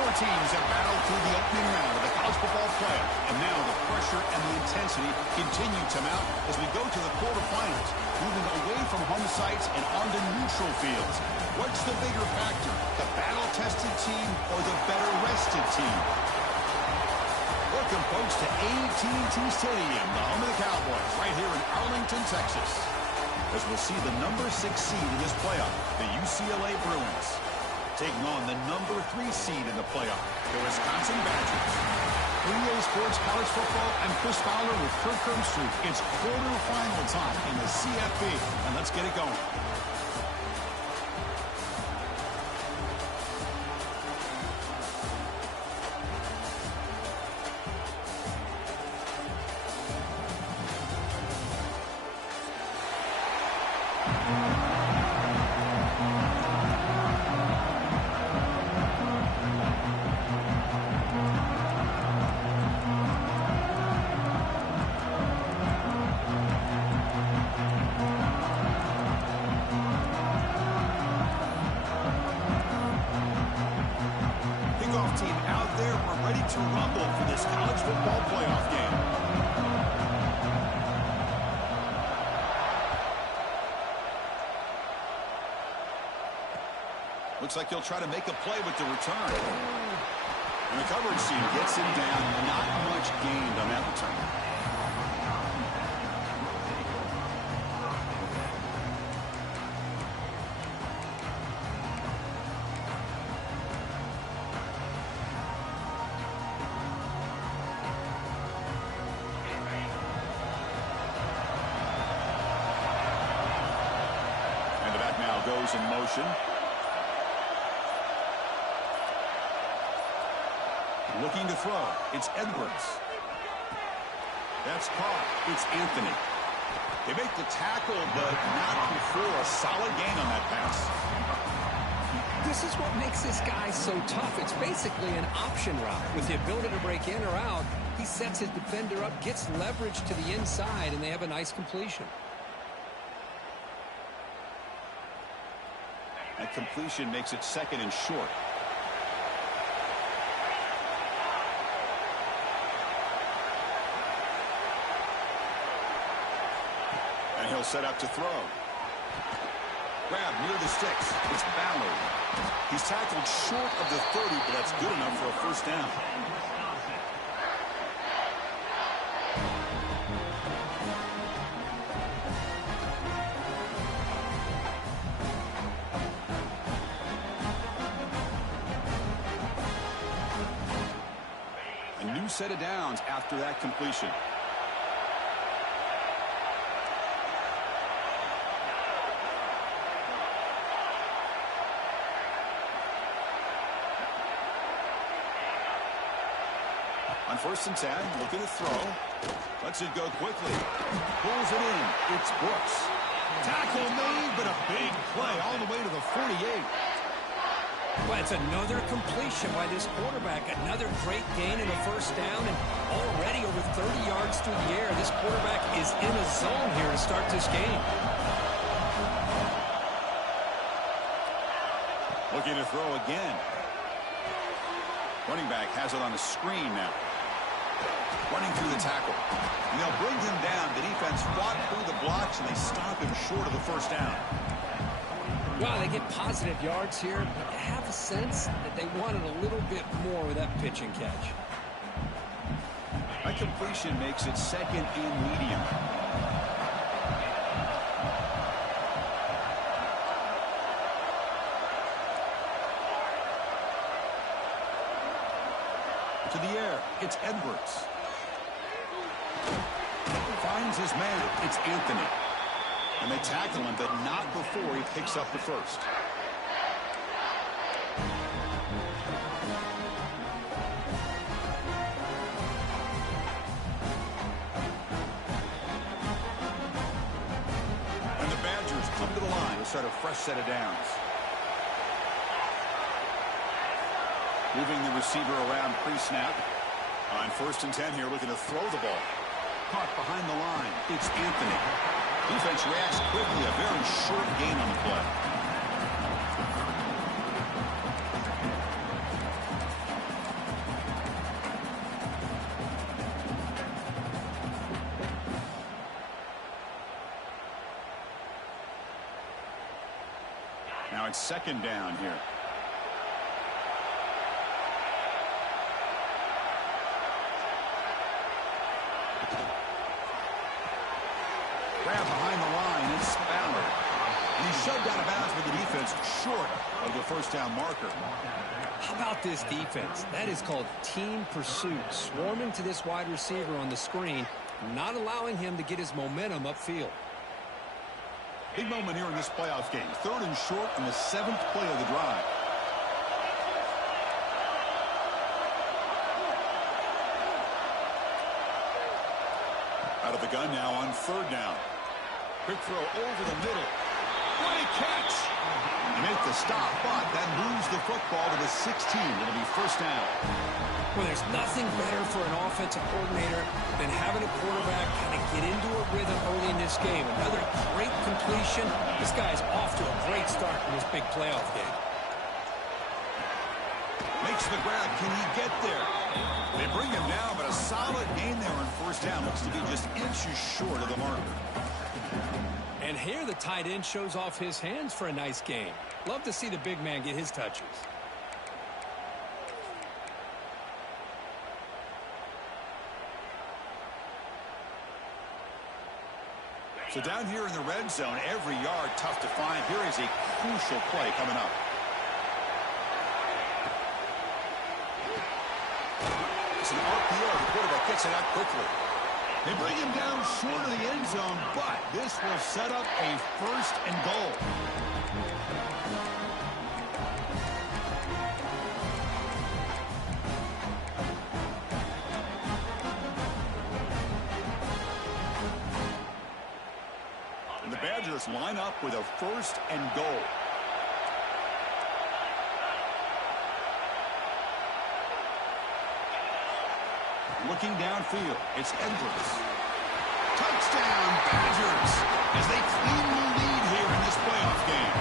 Four teams have battled through the opening round of the college football playoff, and now the pressure and the intensity continue to mount as we go to the quarterfinals, moving away from home sites and onto neutral fields. What's the bigger factor, the battle-tested team or the better-rested team? Welcome, folks, to AT&T Stadium, the home of the Cowboys, right here in Arlington, Texas, as we'll see the number 6 seed in this playoff, the UCLA Bruins, taking on the number 3 seed in the playoff, the Wisconsin Badgers. For EA Sports College Football, I'm Chris Fowler with Kirk Herbstreit. It's quarterfinal time in the CFB, and let's get it going. Team out there, we're ready to rumble for this college football playoff game. Looks like he'll try to make a play with the return. And the coverage team gets him down. Not much gained on that return. Goes in motion. Looking to throw. It's Edwards. That's caught. It's Anthony. They make the tackle, but not before a solid gain on that pass. This is what makes this guy so tough. It's basically an option route. With the ability to break in or out, he sets his defender up, gets leverage to the inside, and they have a nice completion. That completion makes it second and short. And he'll set up to throw. Grab near the sticks. It's Ballard. He's tackled short of the 30, but that's good enough for a first down. Set of downs after that completion. On 1st and 10, looking to throw. Lets it go quickly. Pulls it in. It's Brooks. Tackle made, but a big play all the way to the 48. Well, it's another completion by this quarterback. Another great gain in a first down, and already over 30 yards through the air. This quarterback is in a zone here to start this game. Looking to throw again. Running back has it on the screen now. Running through the tackle. And they'll bring him down. The defense fought through the blocks, and they stop him short of the first down. Well, they get positive yards here, but I have a sense that they wanted a little bit more with that pitch and catch. That completion makes it second and medium. To the air, it's Edwards. Finds his man, it's Anthony. And they tackle him, but not before he picks up the first. And the Badgers come to the line to start a fresh set of downs. Moving the receiver around pre-snap. On 1st and 10 here, looking to throw the ball. Caught behind the line. It's Anthony. Defense reacts quickly. A very short gain on the play. on second down here. Grab behind the line. It's Ballard. And he's shoved out of bounds with the defense short of the first down marker. How about this defense? That is called team pursuit. Swarming to this wide receiver on the screen, not allowing him to get his momentum upfield. Big moment here in this playoff game. 3rd and short in the 7th play of the drive. Out of the gun now on 3rd down. Quick throw over the middle. Great catch! He made the stop, but that moves the football to the 16. It'll be first down. Well, there's nothing better for an offensive coordinator than having a quarterback kind of get into a rhythm early in this game. Another great completion. This guy's off to a great start in this big playoff game. Makes the grab. Can he get there? They bring him down, but a solid gain there on first down. Looks to be just inches short of the marker. And here the tight end shows off his hands for a nice game. Love to see the big man get his touches. So down here in the red zone, every yard tough to find. Here is a crucial play coming up. It's an RPO. The quarterback gets it out quickly. They bring him down short of the end zone, but this will set up a 1st and goal. And the Badgers line up with a 1st and goal. Looking downfield, it's Edwards. Touchdown, Badgers, as they clean the lead here in this playoff game.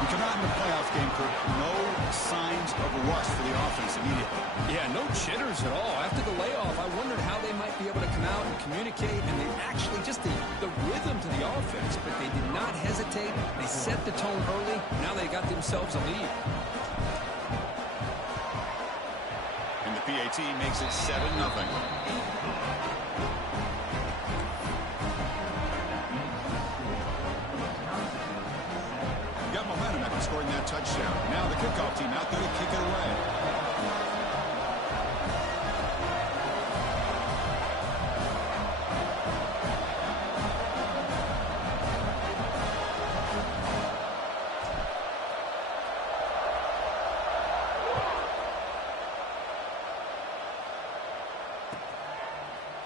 We come out in the playoff game, Kirk, no signs of rust for the offense immediately. Yeah, no jitters at all. After the layoff, I wondered how they might be able to come out and communicate, and they actually just the rhythm to the offense, but they did not hesitate. They set the tone early. Now they got themselves a lead. PAT makes it 7-0. Got momentum after scoring that touchdown. Now the kickoff team out there to kick it away.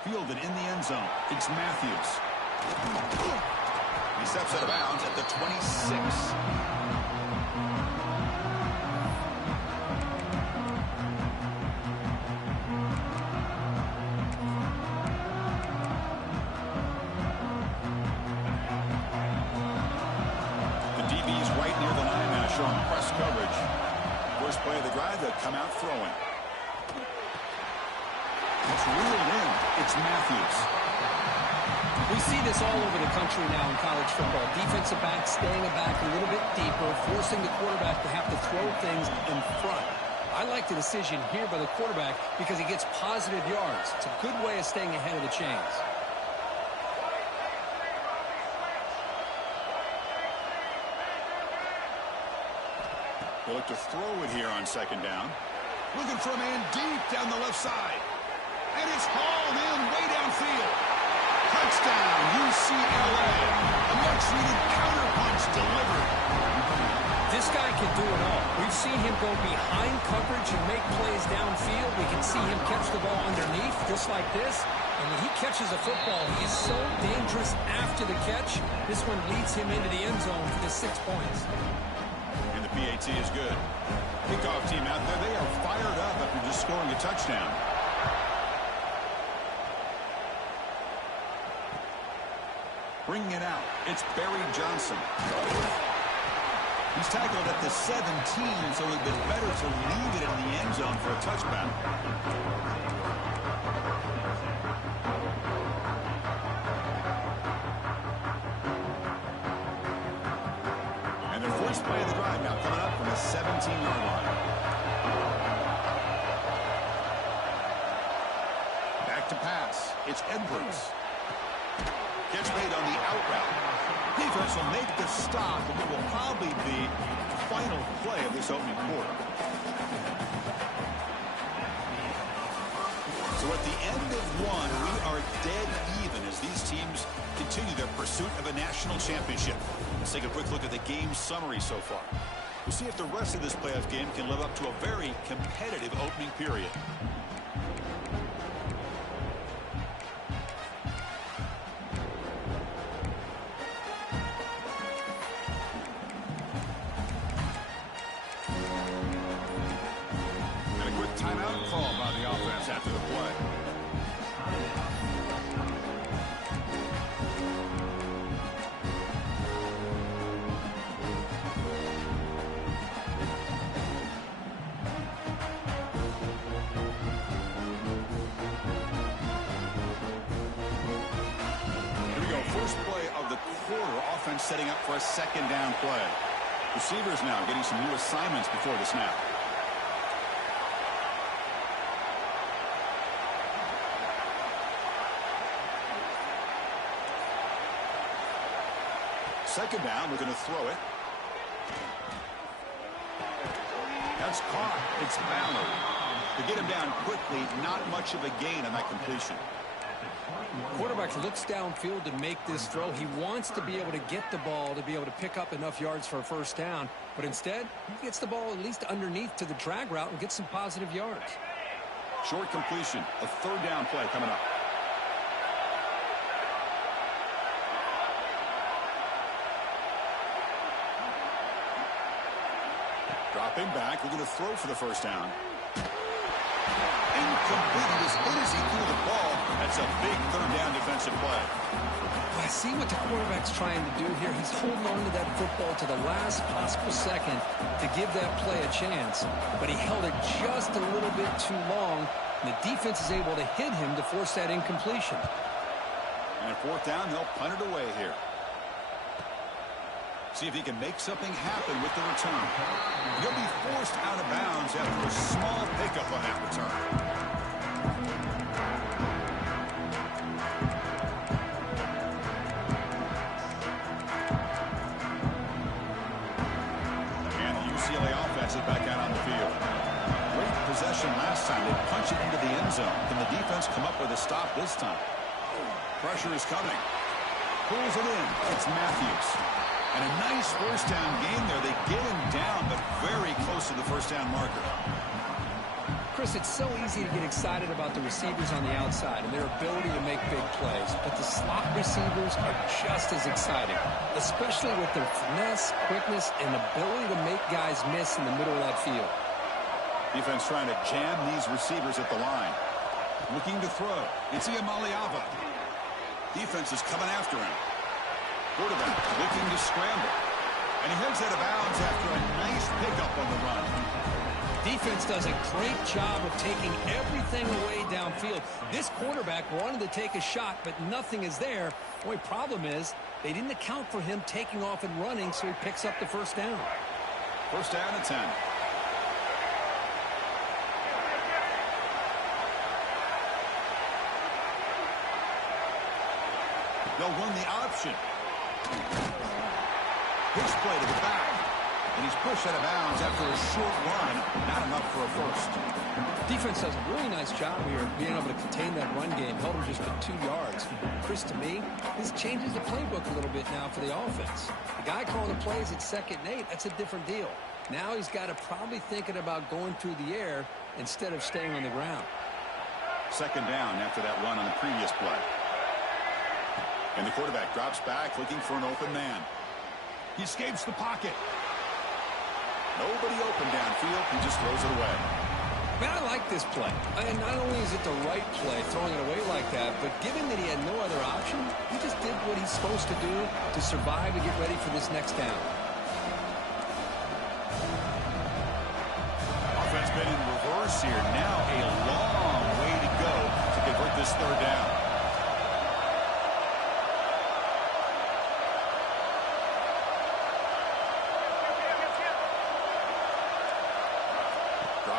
Fielded in the end zone. It's Matthews. He steps out of bounds at the 26. The DB's right near the line now, showing press coverage. First play of the drive, they'll come out throwing. It's reeled in. It's Matthews. We see this all over the country now in college football. Defensive backs staying back a little bit deeper, forcing the quarterback to have to throw things in front. I like the decision here by the quarterback because he gets positive yards. It's a good way of staying ahead of the chains. They look to throw it here on second down. Looking for a man deep down the left side. And it's hauled in way downfield. Touchdown, UCLA. A much-needed counterpunch delivered. This guy can do it all. We've seen him go behind coverage and make plays downfield. We can see him catch the ball underneath, just like this. And when he catches a football, he is so dangerous after the catch. This one leads him into the end zone for the 6 points. And the PAT is good. Kickoff team out there, they are fired up after just scoring a touchdown. Bringing it out, it's Barry Johnson. He's tackled at the 17, so it would have been better to leave it in the end zone for a touchdown. And they're First play of the drive now coming up from the 17-yard line. Back to pass. It's Edwards. Gets made on the out route. Defense will make the stop, and it will probably be the final play of this opening quarter. So at the end of one, we are dead even as these teams continue their pursuit of a national championship. Let's take a quick look at the game summary so far. We'll see if the rest of this playoff game can live up to a very competitive opening period. And a quick timeout call by the offense after the play. Offense setting up for a second down play. Receivers now getting some new assignments before the snap. Second down, we're going to throw it. That's caught. It's Ballard. To get him down quickly, not much of a gain on that completion. Quarterback looks downfield to make this throw. He wants to be able to get the ball to be able to pick up enough yards for a first down. But instead, he gets the ball at least underneath to the drag route and gets some positive yards. Short completion. A third down play coming up. Dropping back. We're going to throw for the first down. Incomplete. As good as he threw the ball, that's a big third down defensive play. I see what the quarterback's trying to do here. He's holding on to that football to the last possible second to give that play a chance. But he held it just a little bit too long, and the defense is able to hit him to force that incompletion. And at fourth down, they'll punt it away here. See if he can make something happen with the return. He'll be forced out of bounds after a small pickup on that return. And the UCLA offense is back out on the field. Great possession last time. They punch it into the end zone. Can the defense come up with a stop this time? Pressure is coming. Pulls it in. It's Matthews. And a nice first down game there. They get him down, but very close to the first down marker. Chris, it's so easy to get excited about the receivers on the outside and their ability to make big plays. But the slot receivers are just as exciting, especially with their finesse, quickness, and ability to make guys miss in the middle of that field. Defense trying to jam these receivers at the line. Looking to throw. It's Iamaleava. Defense is coming after him. Quarterback looking to scramble. And he heads out of bounds after a nice pickup on the run. Defense does a great job of taking everything away downfield. This quarterback wanted to take a shot, but nothing is there. The only problem is they didn't account for him taking off and running, so he picks up the first down. First down and 10. They'll run the option. Push play to the back. And he's pushed out of bounds after a short run. Not enough for a first. Defense does a really nice job here of being able to contain that run game. Held him just for 2 yards. Chris, to me, this changes the playbook a little bit now for the offense. The guy calling the plays at 2nd and 8, that's a different deal. Now he's got to probably thinking about going through the air instead of staying on the ground. Second down after that run on the previous play. And the quarterback drops back looking for an open man. He escapes the pocket. Nobody open downfield. He just throws it away. Man, I like this play. And not only is it the right play, throwing it away like that, but given that he had no other option, he just did what he's supposed to do to survive and get ready for this next down. Offense been in reverse here. Now a long way to go to convert this third down.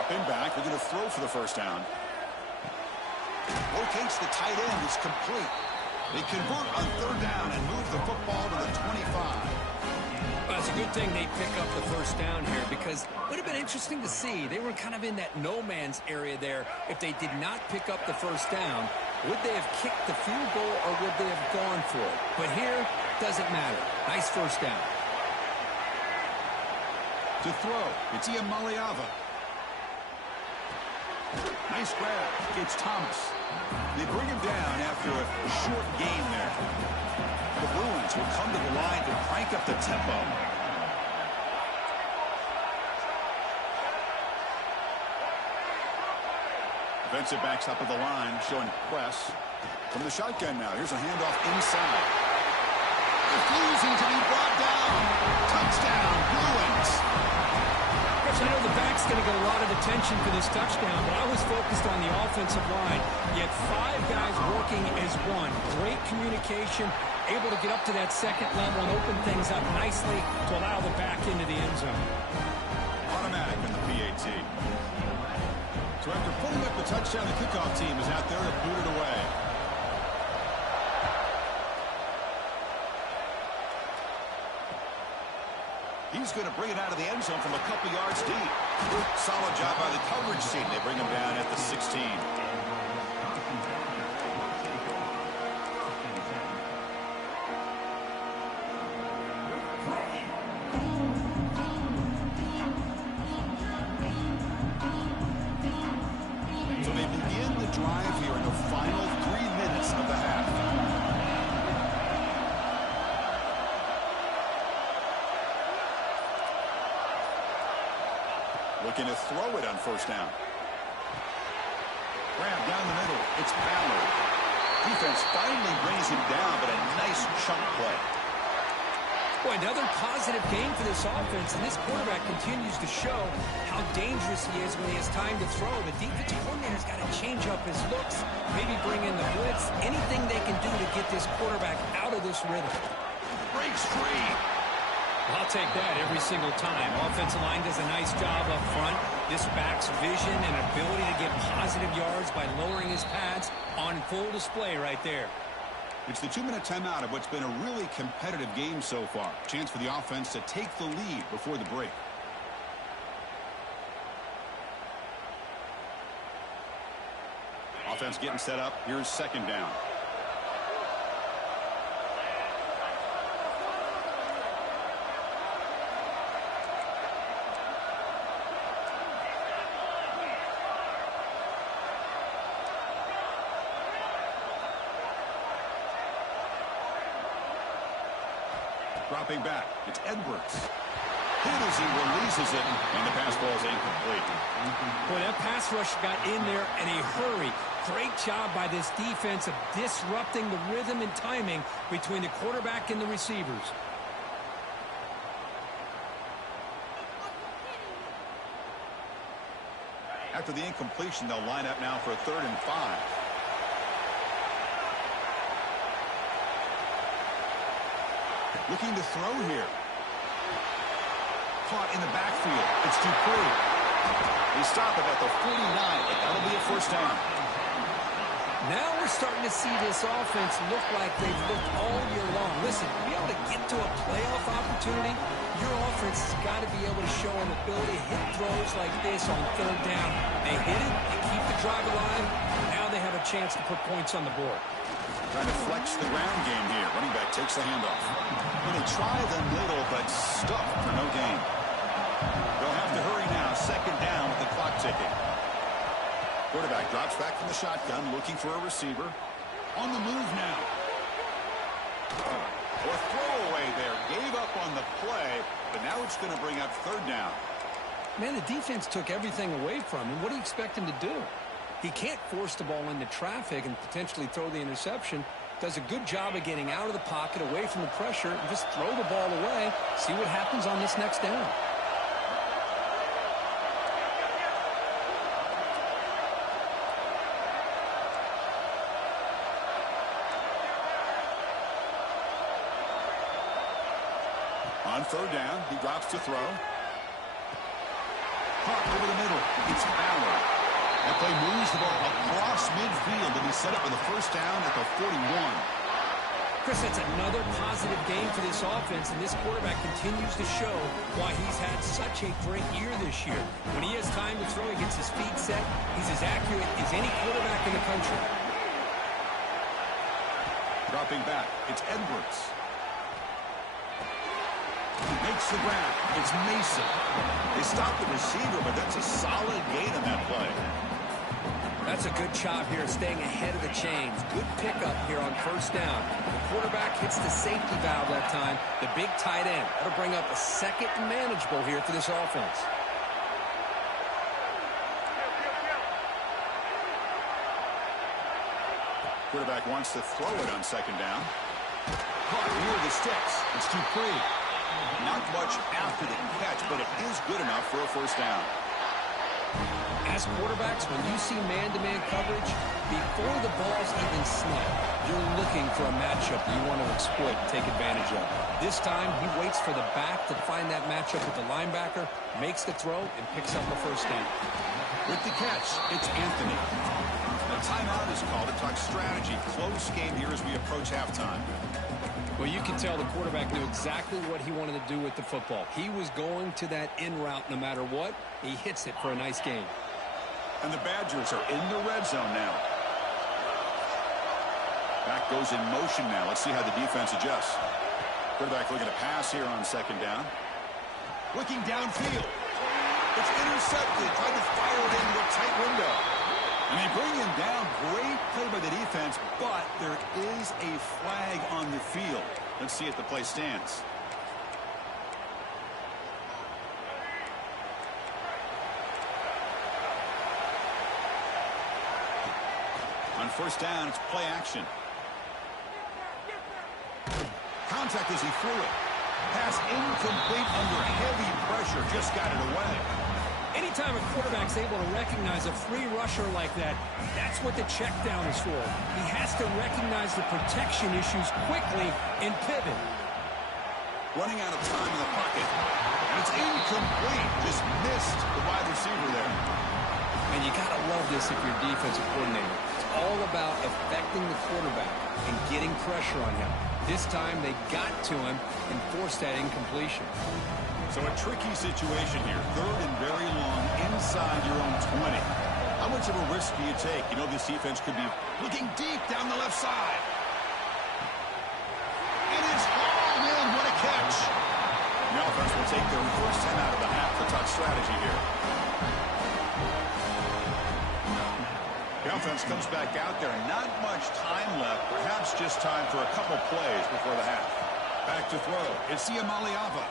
Dropping back, they're going to throw for the first down. Locates the tight end. It's complete. They convert on third down and move the football to the 25. Well, it's a good thing they pick up the first down here because it would have been interesting to see. They were kind of in that no man's area there. If they did not pick up the first down, would they have kicked the field goal or would they have gone for it? But here, doesn't matter. Nice first down. To throw, it's Iamaleava. Nice grab. It's Thomas. They bring him down after a short gain there. The Bruins will come to the line to crank up the tempo. Defensive backs up at the line, showing press. From the shotgun now, here's a handoff inside. Refusing to be brought down. Touchdown, Bruins. I know the back's going to get a lot of attention for this touchdown, but I was focused on the offensive line. You had 5 guys working as one. Great communication, able to get up to that second level and open things up nicely to allow the back into the end zone. Automatic in the PAT. So after putting up the touchdown, the kickoff team is out there to boot it away. He's going to bring it out of the end zone from a couple yards deep. Solid job by the coverage team. They bring him down at the 16. So they begin the drive here in the final 3 minutes of the half. Looking to throw it on first down. Grab down the middle. It's Ballard. Defense finally brings him down, but a nice chunk play. Boy, another positive game for this offense, and this quarterback continues to show how dangerous he is when he has time to throw. The defensive coordinator's got to change up his looks, maybe bring in the blitz, anything they can do to get this quarterback out of this rhythm. Breaks free. I'll take that every single time. Offensive line does a nice job up front. This back's vision and ability to get positive yards by lowering his pads on full display right there. It's the 2-minute timeout of what's been a really competitive game so far. Chance for the offense to take the lead before the break. Offense getting set up. Here's second down. Dropping back, it's Edwards. Hit as he releases it, and the pass ball is incomplete. Boy, that pass rush got in there in a hurry. Great job by this defense of disrupting the rhythm and timing between the quarterback and the receivers. After the incompletion, they'll line up now for a 3rd and 5. Looking to throw here. Caught in the backfield. It's Dupree. They stop it at the 49, but that'll be a first down. Now we're starting to see this offense look like they've looked all year long. Listen, to be able to get to a playoff opportunity, your offense has got to be able to show an ability to hit throws like this on 3rd down. They hit it, they keep the drive alive. Now they have a chance to put points on the board. Trying to flex the ground game here. Running back takes the handoff. And they try the middle, but stuffed for no gain. They'll have to hurry now. 2nd down with the clock ticking. Quarterback drops back from the shotgun, looking for a receiver. On the move now. Or throwaway there. Gave up on the play, but now it's going to bring up 3rd down. Man, the defense took everything away from him. What do you expect him to do? He can't force the ball into traffic and potentially throw the interception. Does a good job of getting out of the pocket, away from the pressure, and just throw the ball away. See what happens on this next down. On 3rd down, he drops to throw. Caught over the middle. It's Ballard. That play moves the ball across midfield, and he set up for the first down at the 41. Chris, that's another positive game for this offense, and this quarterback continues to show why he's had such a great year this year. When he has time to throw, he gets his feet set. He's as accurate as any quarterback in the country. Dropping back, it's Edwards. Makes the grab. It's Mason. They stop the receiver, but that's a solid gain on that play. That's a good job here, staying ahead of the chains. Good pickup here on first down. The quarterback hits the safety valve that time. The big tight end. That'll bring up a second and manageable here for this offense. Quarterback wants to throw it on second down. Caught near the sticks. It's Dupree. Not much after the catch, but it is good enough for a first down. As quarterbacks, when you see man-to-man coverage, before the ball's even snapped, you're looking for a matchup you want to exploit and take advantage of. This time, he waits for the back to find that matchup with the linebacker, makes the throw, and picks up the first down. With the catch, it's Anthony. A timeout is called to talk strategy. Close game here as we approach halftime. Well, you can tell the quarterback knew exactly what he wanted to do with the football. He was going to that in route no matter what. He hits it for a nice gain. And the Badgers are in the red zone now. Back goes in motion now. Let's see how the defense adjusts. Quarterback looking to pass here on second down. Looking downfield. It's intercepted. Trying to fire it into a tight window. And they bring him down. Great play by the defense, but there is a flag on the field. Let's see if the play stands. On first down, it's play action. Contact as he threw it. Pass incomplete under heavy pressure. Just got it away. Anytime a quarterback's able to recognize a free rusher like that, that's what the check down is for. He has to recognize the protection issues quickly and pivot. Running out of time in the pocket. And it's incomplete. Just missed the wide receiver there. And you got to love this if you're defensive coordinator. It's all about affecting the quarterback and getting pressure on him. This time they got to him and forced that incompletion. So a tricky situation here. Third and very long inside your own 20. How much of a risk do you take? You know this defense could be looking deep down the left side. And it's hauled in. What a catch. The offense will take their first 10 out of the half to talk strategy here. The offense comes back out there. Not much time left. Perhaps just time for a couple plays before the half. Back to throw. It's Iamaleava.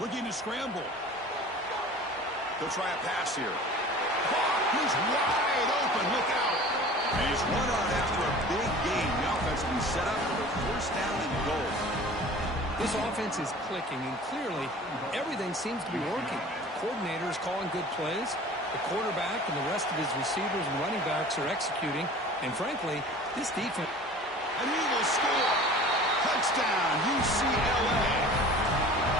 Looking to scramble. They'll try a pass here. He's wide open. Look out. And he's run on after a big gain. The offense can be set up for the first down and goal. This offense is clicking, and clearly everything seems to be working. The coordinator is calling good plays. The quarterback and the rest of his receivers and running backs are executing. And frankly, this defense... And he will score. Touchdown, UCLA.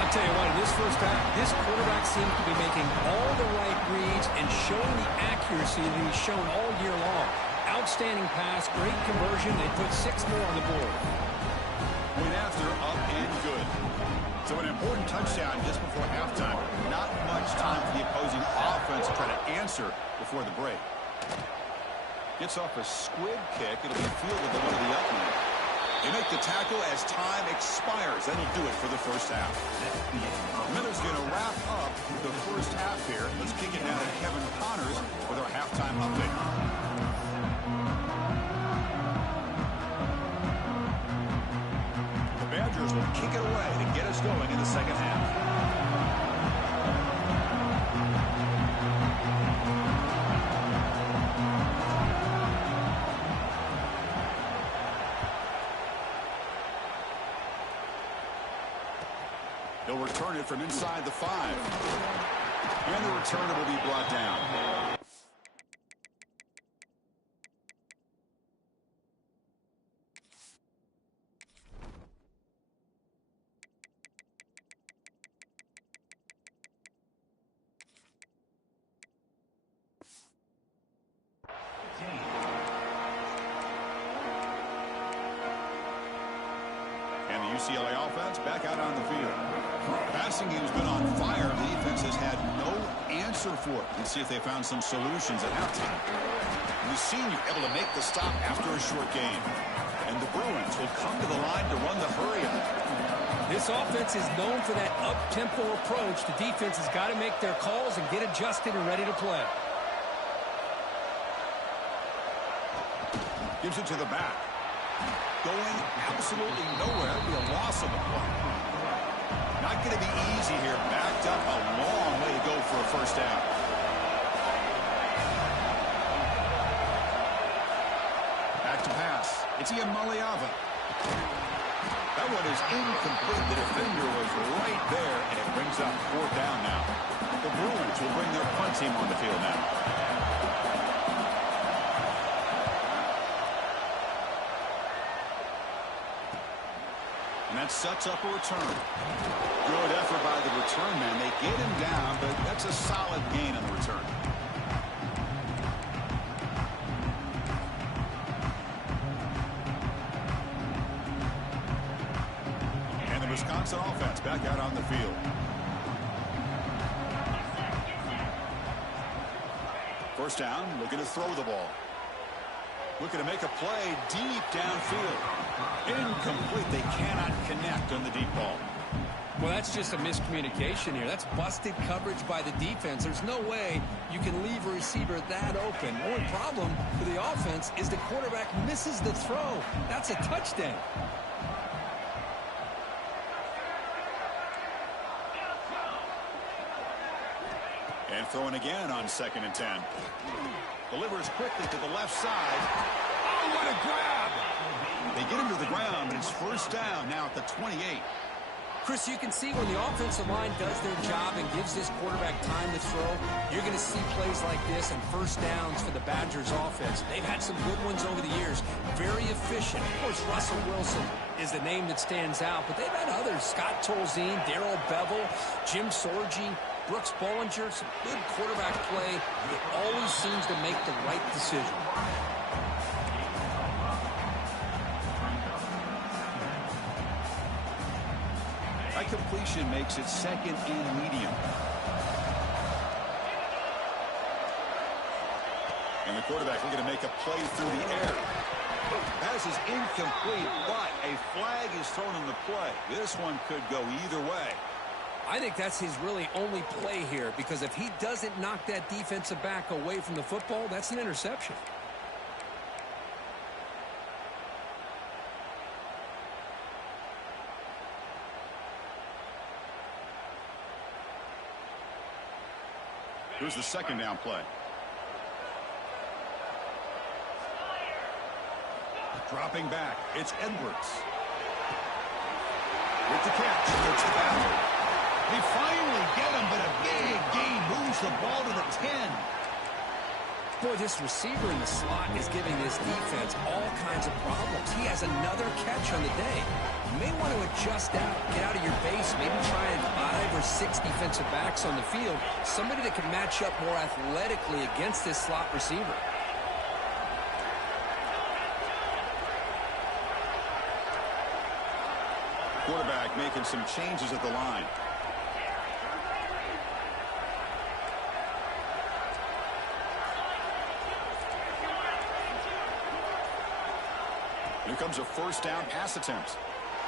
I'll tell you what, in this first half, this quarterback seems to be making all the right reads and showing the accuracy that he's shown all year long. Outstanding pass, great conversion. They put 6 more on the board. Point after, up and good. So an important touchdown just before halftime. Not much time for the opposing offense to try to answer before the break. Gets off a squib kick. It'll be fielded to one of the up men. They make the tackle as time expires. That'll do it for the first half. Miller's going to wrap up the first half here. Let's kick it now to Kevin Connors with our halftime update. The Badgers will kick it away to get us going in the second half. They'll return it from inside the 5. And the returner will be brought down. UCLA offense back out on the field. Passing game's been on fire. The defense has had no answer for it. Let's see if they found some solutions at halftime. We've seen you able to make the stop after a short game. And the Bruins will come to the line to run the hurry-up. This offense is known for that up-tempo approach. The defense has got to make their calls and get adjusted and ready to play. Gives it to the back. Going absolutely nowhere. It'll be a loss of the play. Not going to be easy here. Backed up a long way to go for a first down. Back to pass. It's Iamaleava. That one is incomplete. The defender was right there, and it brings up fourth down now. The Bruins will bring their punt team on the field now. And that sets up a return. Good effort by the return man. They get him down, but that's a solid gain on the return. And the Wisconsin offense back out on the field. First down, looking to throw the ball. Looking to make a play deep downfield. Incomplete. They cannot connect on the deep ball. Well, that's just a miscommunication here. That's busted coverage by the defense. There's no way you can leave a receiver that open. The only problem for the offense is the quarterback misses the throw. That's a touchdown. And throwing again on 2nd and 10. Delivers quickly to the left side. Oh, what a grab! They get him to the ground, but it's first down now at the 28. Chris, you can see when the offensive line does their job and gives this quarterback time to throw, you're going to see plays like this and first downs for the Badgers offense. They've had some good ones over the years. Very efficient. Of course, Russell Wilson is the name that stands out, but they've had others. Scott Tolzien, Darrell Bevel, Jim Sorgi, Brooks Bollinger, some good quarterback play that always seems to make the right decision. That completion makes it 2nd and medium. And the quarterback looking to make a play through the air. Pass is incomplete, but a flag is thrown in the play. This one could go either way. I think that's his really only play here, because if he doesn't knock that defensive back away from the football, that's an interception. Here's the 2nd down play. Dropping back, it's Edwards. With the catch, it's the battle. They finally get him, but a big gain moves the ball to the 10. Boy, this receiver in the slot is giving this defense all kinds of problems. He has another catch on the day. You may want to adjust out, get out of your base, maybe try 5 or 6 defensive backs on the field. Somebody that can match up more athletically against this slot receiver. Quarterback making some changes at the line. Here comes a first down pass attempt.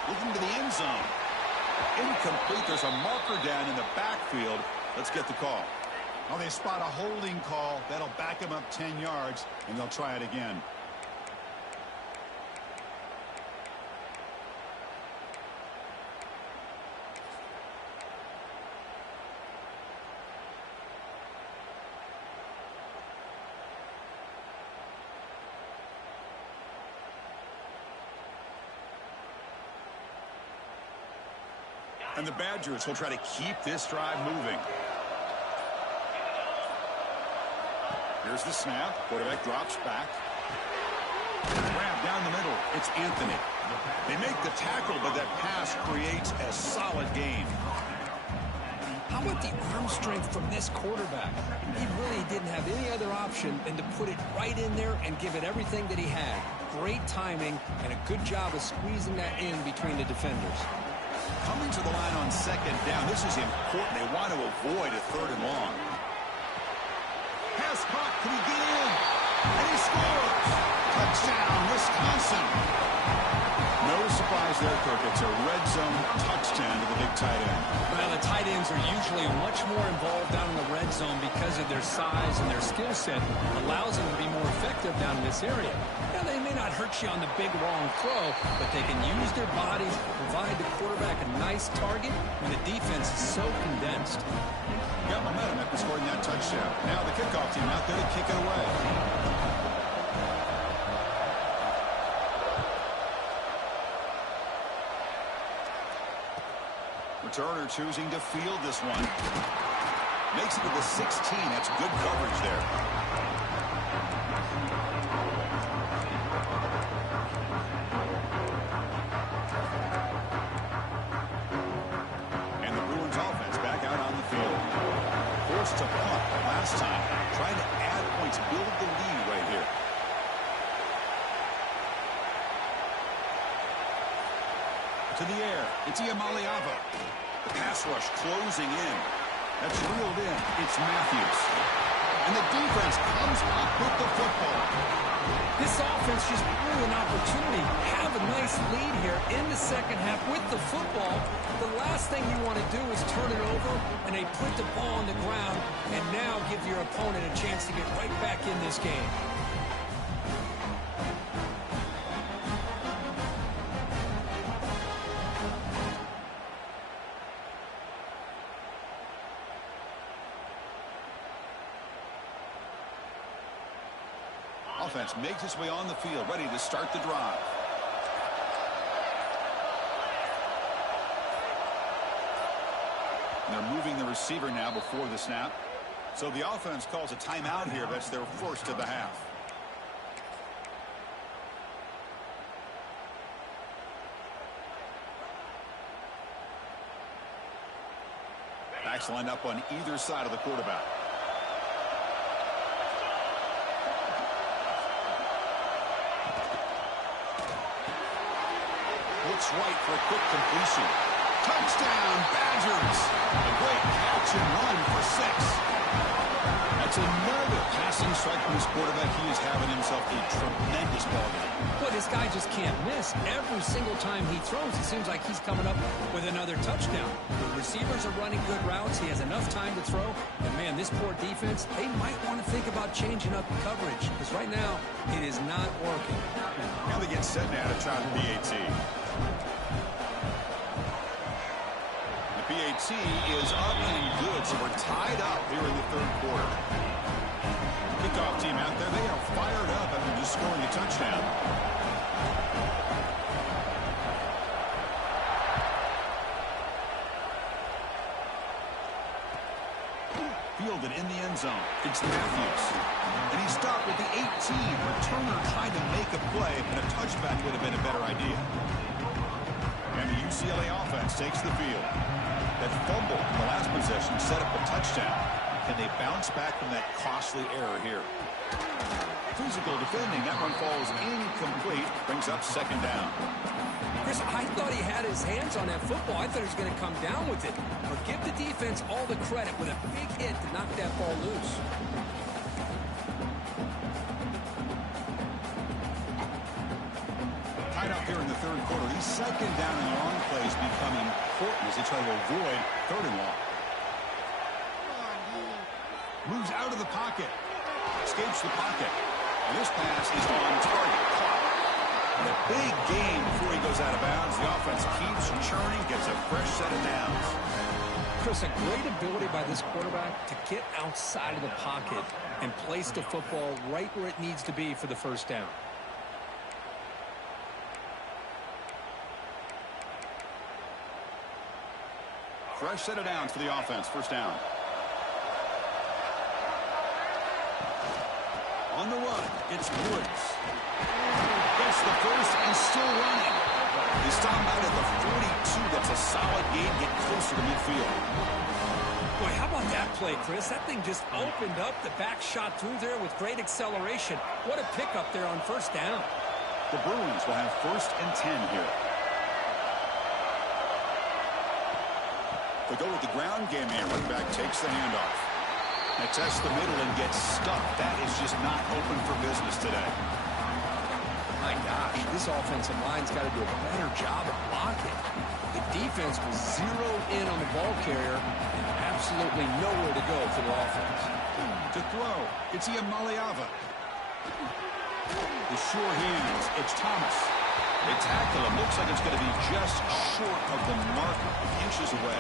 Looking to the end zone. Incomplete. There's a marker down in the backfield. Let's get the call. Well, they spot a holding call. That'll back him up 10 yards, and they'll try it again. And the Badgers will try to keep this drive moving. Here's the snap. Quarterback drops back. Grab down the middle. It's Anthony. They make the tackle, but that pass creates a solid gain. How about the arm strength from this quarterback? He really didn't have any other option than to put it right in there and give it everything that he had. great timing and a good job of squeezing that in between the defenders. Coming to the line on second down. This is important. They want to avoid a third and long. Pass caught. Can he get in? And he scores. Touchdown, Wisconsin. No surprise there, Kirk. It's a red zone touchdown to the big tight end. Well, the tight ends are usually much more involved down in the red zone because of their size and their skill set. Allows them to be more effective down in this area. Now, they may not hurt you on the big, long throw, but they can use their bodies to provide the quarterback a nice target when the defense is so condensed. Got momentum after scoring that touchdown. Now the kickoff team out there to kick it away. Returner choosing to field this one. Makes it to the 16. That's good coverage there. And the Bruins offense back out on the field. Forced to punt last time. Trying to add points, build the lead right here. To the air. It's Iamaleava. The pass rush closing in. That's reeled in. It's Matthews. And the defense comes up with the football. This offense just blew an opportunity. Have a nice lead here in the second half with the football. The last thing you want to do is turn it over, and they put the ball on the ground, and now give your opponent a chance to get right back in this game. Offense makes its way on the field, ready to start the drive. And they're moving the receiver now before the snap. So the offense calls a timeout here. That's their first of the half. Backs lined up on either side of the quarterback. Looks right for a quick completion. Touchdown, Badgers! A great catch and run for 6. That's another passing strike from this quarterback. He is having himself a tremendous ball game. But this guy just can't miss. Every single time he throws, it seems like he's coming up with another touchdown. The receivers are running good routes. He has enough time to throw. And, man, this poor defense, they might want to think about changing up the coverage. Because right now, it is not working. Now they get set now to try the PAT. The PAT is up and good, so we're tied up here in the third quarter. Kickoff team out there, they are fired up after just scoring a touchdown. Fielded in the end zone. It's Matthews. And he stopped at the 18. Returner trying to make a play, and a touchback would have been a better idea. And the UCLA offense takes the field. That fumble in the last possession set up a touchdown. Can they bounce back from that costly error here? Physical defending. That one falls incomplete. Brings up second down. Chris, I thought he had his hands on that football. I thought he was going to come down with it. But give the defense all the credit with a big hit to knock that ball loose. Tied up here in the third quarter. These second down and long plays become important as they try to avoid third and long. Moves out of the pocket. Escapes the pocket. And this pass is on target. Caught. And a big gain before he goes out of bounds. The offense keeps churning, gets a fresh set of downs. Chris, a great ability by this quarterback to get outside of the pocket and place the football right where it needs to be for the first down. Fresh set of downs for the offense. First down. On the run, it's Woods. Gets the first and still running. He stopped out at the 42. That's a solid gain. Get closer to midfield. Boy, how about that play, Chris? That thing just opened up. The back shot through there with great acceleration. What a pickup there on first down. The Bruins will have 1st and 10 here. They go with the ground game here. Running back takes the handoff. They test the middle and gets stuck. That is just not open for business today. My gosh, this offensive line's got to do a better job of blocking. The defense was zeroed in on the ball carrier and absolutely nowhere to go for the offense. To throw, it's Iamaleava. The sure hands, it's Thomas. They tackle him. Looks like it's going to be just short of the mark, inches away.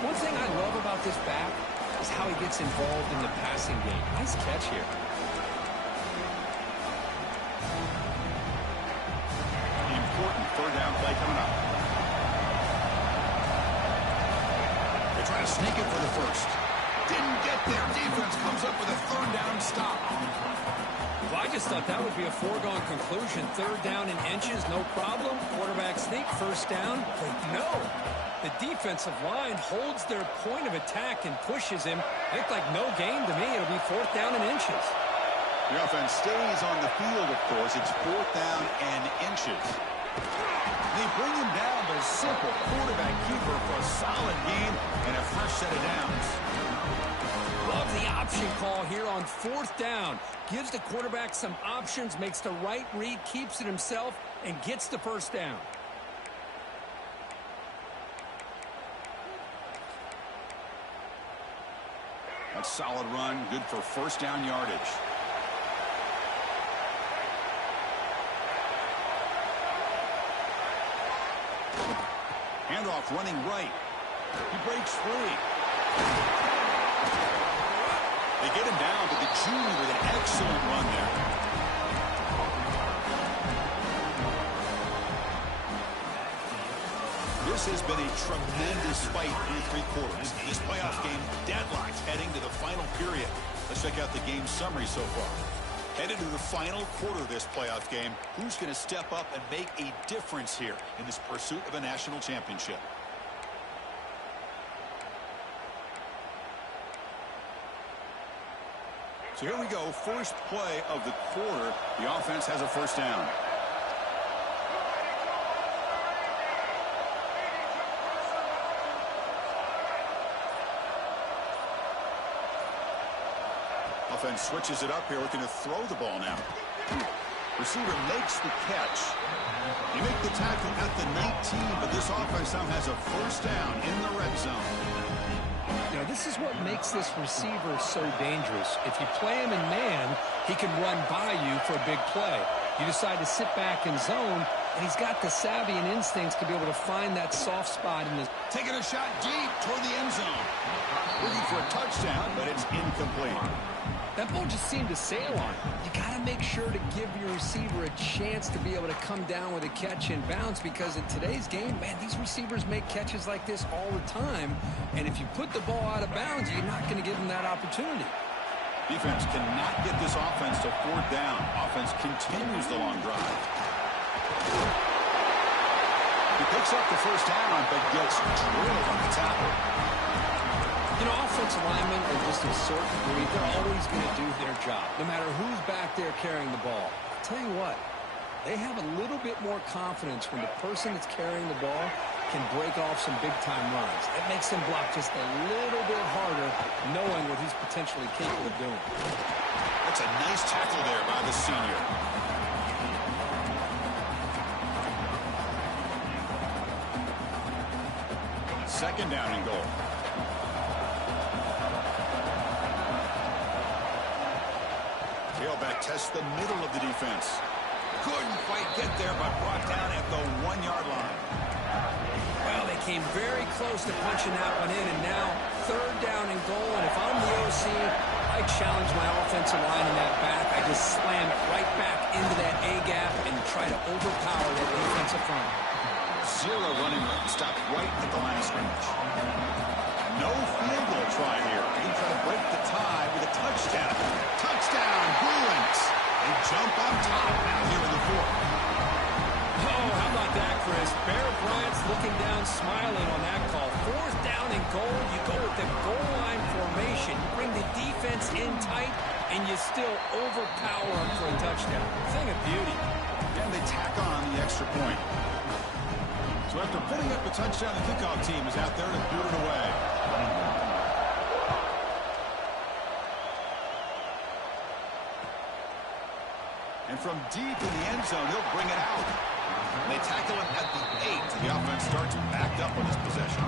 One thing I love about this back is how he gets involved in the passing game. Nice catch here. Important 3rd down play coming up. They're trying to sneak it for the 1st. Didn't get there. Defense comes up with a 3rd down stop. Well, I just thought that would be a foregone conclusion. 3rd down in inches, no problem. Quarterback sneak, 1st down. But no. The defensive line holds their point of attack and pushes him. Looked like no gain to me. It'll be 4th down in inches. The offense stays on the field, of course. It's 4th down and inches. They bring him down, but a simple quarterback keeper for a solid gain and a fresh set of downs. Love the option call here on 4th down. Gives the quarterback some options, makes the right read, keeps it himself, and gets the 1st down. A solid run, good for 1st down yardage. Handoff running right. He breaks free. They get him down, but the junior with an excellent run there. This has been a tremendous fight through 3 quarters. This playoff game deadlocked heading to the final period. Let's check out the game summary so far. Headed to the final quarter of this playoff game, who's going to step up and make a difference here in this pursuit of a national championship? So here we go, first play of the quarter. The offense has a 1st down. Offense switches it up here, looking to throw the ball now. Receiver makes the catch. They make the tackle at the 19, but this offense now has a 1st down in the red zone. You know, this is what makes this receiver so dangerous. If you play him in man, he can run by you for a big play. You decide to sit back in zone, and he's got the savvy and instincts to be able to find that soft spot in the... Taking a shot deep toward the end zone. Looking for a touchdown, but it's incomplete. That ball just seemed to sail on it. You got to make sure to give your receiver a chance to be able to come down with a catch and bounce, because in today's game, man, these receivers make catches like this all the time. And if you put the ball out of bounds, you're not going to give them that opportunity. Defense cannot get this offense to 4th down. Offense continues the long drive. He picks up the 1st down, but gets drilled on the tackle. You know, offensive linemen are just a certain breed. They're always going to do their job, no matter who's back there carrying the ball. I'll tell you what, they have a little bit more confidence when the person that's carrying the ball can break off some big-time runs. It makes them block just a little bit harder, knowing what he's potentially capable of doing. That's a nice tackle there by the senior. Second down and goal. Tailback tests the middle of the defense. Couldn't quite get there, but brought down at the 1-yard line. Well, they came very close to punching that one in, and now 3rd down and goal. And if I'm the OC, I challenge my offensive line in that back. I just slam it right back into that A-gap and try to overpower that defensive front. 0 running room. Stopped right at the line of scrimmage. No field goal try here. They try to break the tie with a touchdown. Touchdown, Bruins. They jump on top now here in the 4th. Oh, how about that for Chris. Bear Bryant's looking down, smiling on that call. 4th down and goal. You go with the goal line formation. You bring the defense in tight, and you still overpower them for a touchdown. Thing of beauty. And they tack on the extra point. So after putting up a touchdown, the kickoff team is out there to boot it away. And from deep in the end zone, he'll bring it out. They tackle him at the 8. The offense starts backed up on this possession.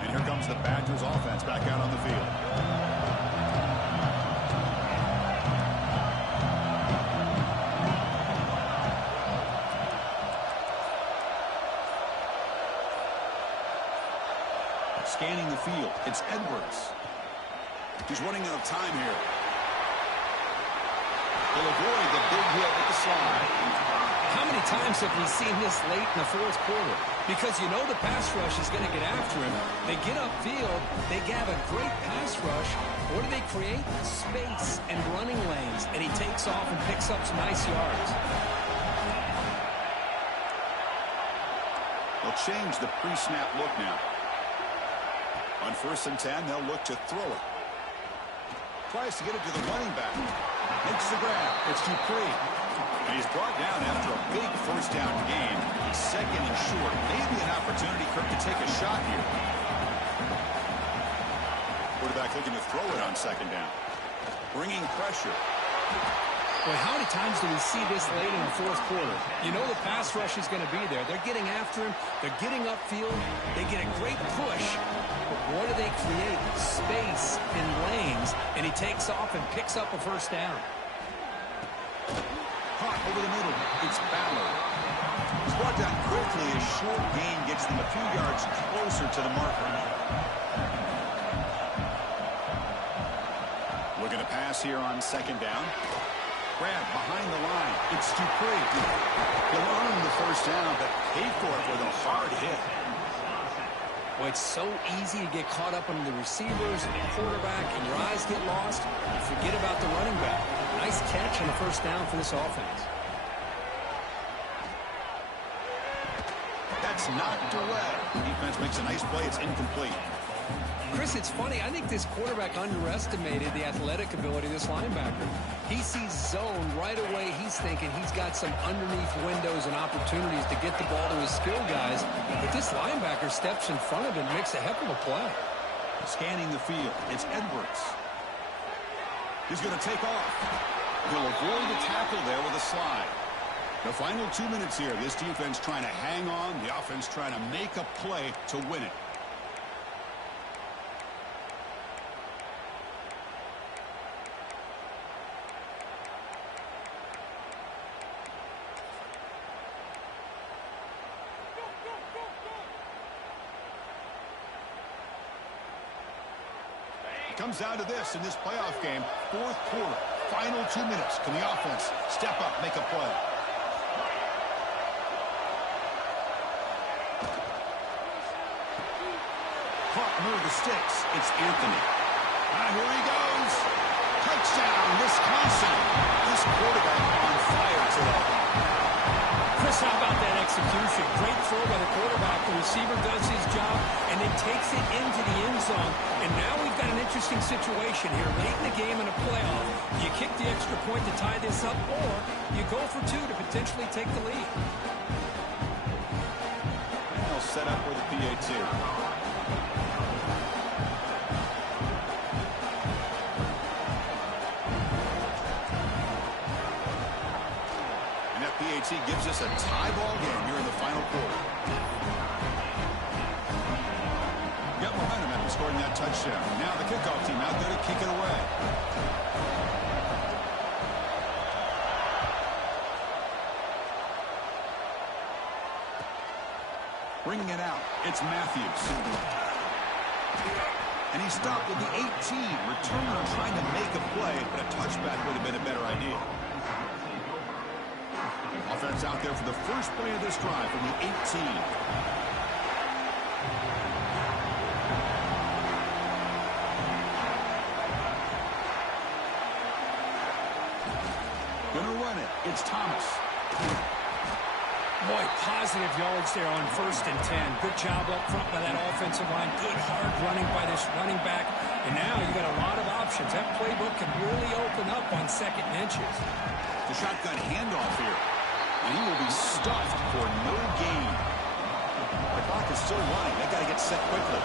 And here comes the Badgers offense back out on the field. Scanning the field, it's Edwards. He's running out of time here. He'll avoid the big hit with the slide. How many times have we seen this late in the 4th quarter? Because you know the pass rush is going to get after him. They get upfield. They have a great pass rush. What do they create? Space and running lanes. And he takes off and picks up some nice yards. They'll change the pre-snap look now. On 1st and 10, they'll look to throw it. Tries to get it to the running back. Makes the grab. It's Dupree. And he's brought down after a big 1st down gain. He's 2nd and short. Maybe an opportunity, Kirk, to take a shot here. Quarterback looking to throw it on 2nd down. Bringing pressure. Boy, how many times do we see this late in the 4th quarter? You know the pass rush is going to be there. They're getting after him. They're getting upfield. They get a great push. But what do they create? Space and lanes. And he takes off and picks up a 1st down. Caught over the middle. It's Ballard. He's brought down quickly. A short gain gets them a few yards closer to the marker. Looking to pass here on 2nd down. Grab behind the line. It's Dupree. He'll earn the 1st down, but pay for it with a hard hit. Well, it's so easy to get caught up on the receivers and the quarterback, and your eyes get lost. You forget about the running back. Nice catch on the 1st down for this offense. That's knocked away. The defense makes a nice play. It's incomplete. Chris, it's funny. I think this quarterback underestimated the athletic ability of this linebacker. He sees zone right away. He's thinking he's got some underneath windows and opportunities to get the ball to his skill guys. But this linebacker steps in front of him and makes a heck of a play. Scanning the field. It's Edwards. He's going to take off. He'll avoid the tackle there with a slide. The final 2 minutes here. This defense trying to hang on. The offense trying to make a play to win it. Comes down to this in this playoff game. 4th quarter, final 2 minutes. Can the offense step up, make a play? Caught near the sticks. It's Anthony. Here he goes. Touchdown, Wisconsin. This quarterback on fire today. Chris, how about that execution? Great throw by the quarterback. The receiver does his job and then takes it into the end zone. And now we've got an interesting situation here. Late in the game in a playoff, you kick the extra point to tie this up, or you go for 2 to potentially take the lead. And they'll set up with a PAT. PAT gives us a tie ball game here in the final quarter. Got momentum after scoring that touchdown. Now the kickoff team out there to kick it away. Bringing it out, it's Matthews. And he stopped with the 18. Returner trying to make a play, but a touchback would have been a better idea. Offense out there for the first play of this drive from the 18. run it. It's Thomas. Boy, positive yards there on 1st and 10. Good job up front by that offensive line. Good hard running by this running back. And now you got a lot of options. That playbook can really open up on 2nd and inches. The shotgun handoff here. And he will be stuffed for no gain. The clock is still running. They got to get set quickly.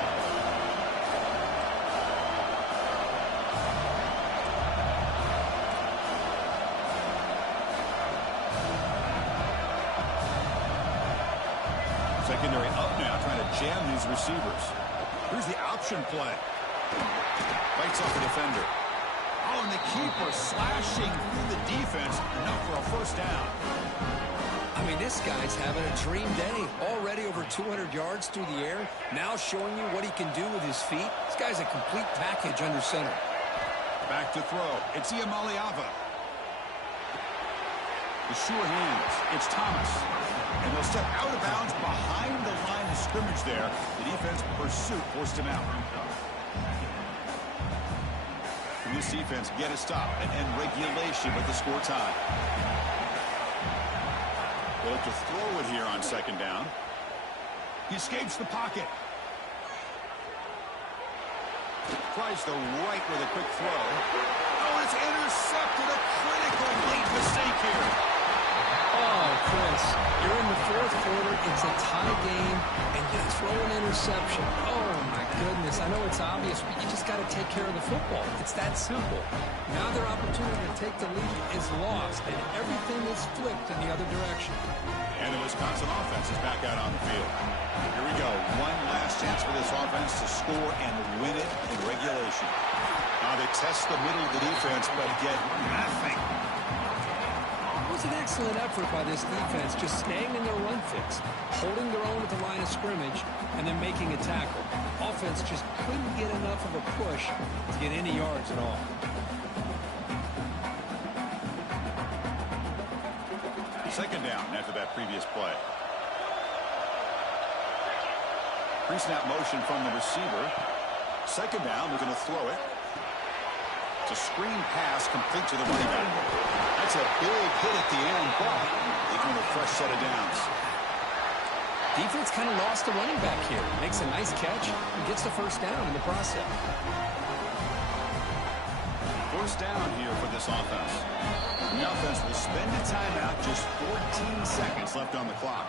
Secondary up now, trying to jam these receivers. Here's the option play. Bites off the defender. Oh, and the keeper slashing through the defense. Enough for a 1st down. I mean, this guy's having a dream day. Already over 200 yards through the air. Now showing you what he can do with his feet. This guy's a complete package under center. Back to throw. It's Iamaliava. The sure hands. It's Thomas. And they'll step out of bounds behind the line of scrimmage there. The defense pursuit forced him out. And this defense get a stop and end regulation with the score tie. They'll look to throw it here on 2nd down. He escapes the pocket. Tries the right with a quick throw. Oh, it's intercepted. A critical late mistake here. Oh, Chris, you're in the 4th quarter. It's a tie game, and you throw an interception. Oh, my goodness. I know it's obvious, but you just got to take care of the football. It's that simple. Now their opportunity to take the lead is lost, and everything is flipped in the other direction. And the Wisconsin offense is back out on the field. Here we go. One last chance for this offense to score and win it in regulation. Now they test the middle of the defense, but get nothing. It was an excellent effort by this defense, just staying in their run fix, holding their own at the line of scrimmage, and then making a tackle. Offense just couldn't get enough of a push to get any yards at all. Second down after that previous play. Pre-snap motion from the receiver. 2nd down, they're going to throw it. It's a screen pass complete to the running back. That's a big hit at the end, but they can win a fresh set of downs. Defense kind of lost the running back here. Makes a nice catch and gets the 1st down in the process. 1st down here for this offense. And the offense will spend a timeout, just 14 seconds left on the clock.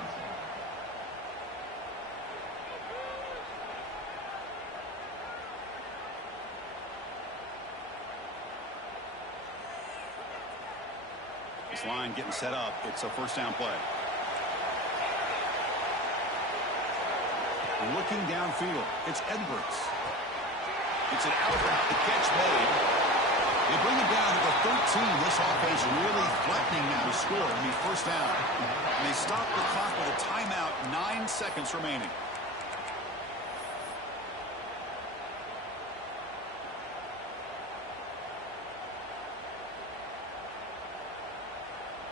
This line getting set up. It's a 1st down play. Looking downfield. It's Edwards. It's an out route. The catch made. They bring it down to the 13. This offense really threatening now to score. It'll be 1st down. And they stop the clock with a timeout. 9 seconds remaining.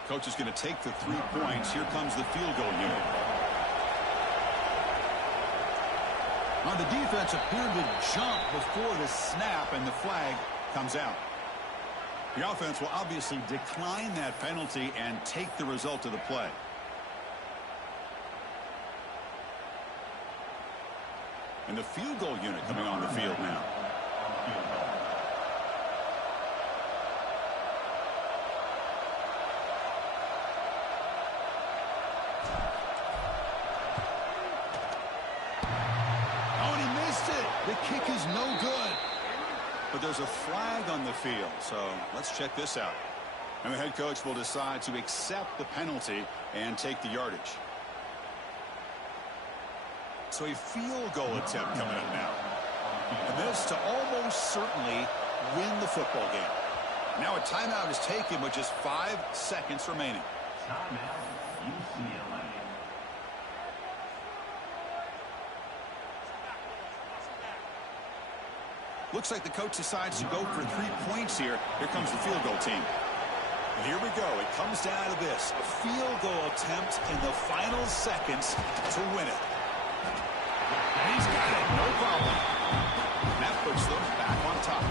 Coach is going to take the 3 points. Here comes the field goal unit. Now the defense appeared to jump before the snap, and the flag comes out. The offense will obviously decline that penalty and take the result of the play. And the field goal unit coming on the field now. Oh, and he missed it. The kick is no good. But there's a flag on the field, so let's check this out. And the head coach will decide to accept the penalty and take the yardage. So a field goal attempt coming up now. And this to almost certainly win the football game. Now a timeout is taken with just 5 seconds remaining. Timeout, UCLA. Looks like the coach decides to go for 3 points here. Here comes the field goal team. And here we go. It comes down to this. A field goal attempt in the final seconds to win it. And he's got it. No problem. And that puts them back on top.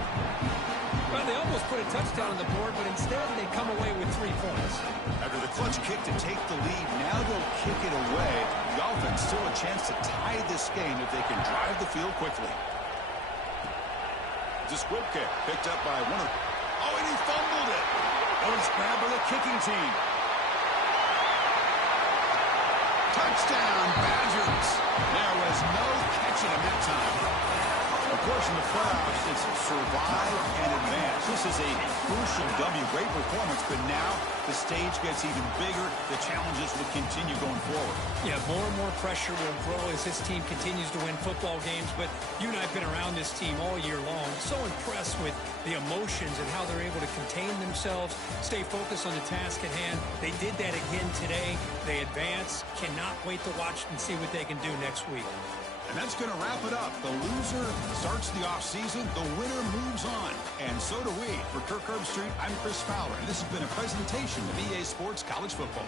Well, they almost put a touchdown on the board, but instead they come away with 3 points. After the clutch kick to take the lead, now they'll kick it away. The offense still a chance to tie this game if they can drive the field quickly. It's a squib kick picked up by one of... Oh, and he fumbled it. Oh, it's grabbed by the kicking team. Touchdown, Badgers. There was no catching him that time. Of course, in the playoffs, it's survive and advance. This is a crucial W. Great performance, but now the stage gets even bigger. The challenges will continue going forward. Yeah, more and more pressure will grow as this team continues to win football games. But you and I have been around this team all year long. So impressed with the emotions and how they're able to contain themselves, stay focused on the task at hand. They did that again today. They advance. Cannot wait to watch and see what they can do next week. And that's going to wrap it up. The loser starts the offseason. The winner moves on. And so do we. For Kirk Herbstreit, I'm Chris Fowler. And this has been a presentation of EA Sports College Football.